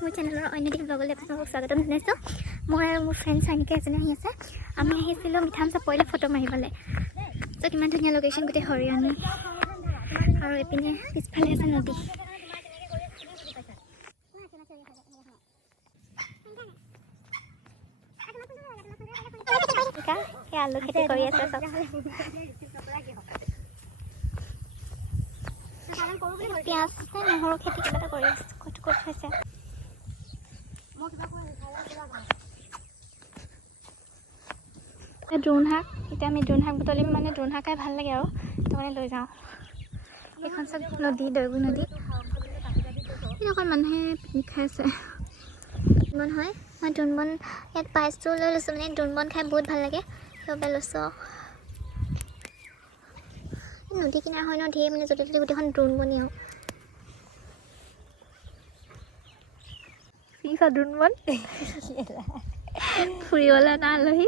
মোৰ চেনেলৰ অন্যদিক ব্লগলৈ আপোনালোকক স্বাগতম জনাইছোঁ। মই আৰু মোৰ ফ্ৰেণ্ড চাইনিকা এজনী আহি আছে। আমি আহিছিলোঁ মিঠাম চাপৰিলে ফটো মাৰিবলৈ। ত' কিমান ধুনীয়া লোকেশ্যন, গোটেই হৰিয়ানী আৰু এইপিনে পিছফালে আছে নদী। আলু খেতি কৰি আছে চব। পিঁয়াজ নহৰু খেতি কিবা এটা কৰি আছে, ক'ত হৈছে। দ্ৰোণ শাক, এতিয়া আমি দ্ৰোণ শাক বুটলিম, মানে দ্ৰোণ শাক খাই ভাল লাগে আৰু সেইটো কাৰণে লৈ যাওঁ। এইখন চব নদী, দৈগু নদী। অকল মানুহে পিকনিক খাই আছে। বন হয়, মই দ্ৰোণ বন ইয়াত পাইছোঁ, লৈ লৈছোঁ। মানে দ্ৰোণ বন খাই বহুত ভাল লাগে, সেইবাবে লৈছোঁ। নদী কিনাৰ হয় ন, ধেৰ মানে য'তে ত'তে গোটেইখন দ্ৰোণ বনেই আৰু দ্ৰোণ বন ফুৰিবলৈ না আলহী।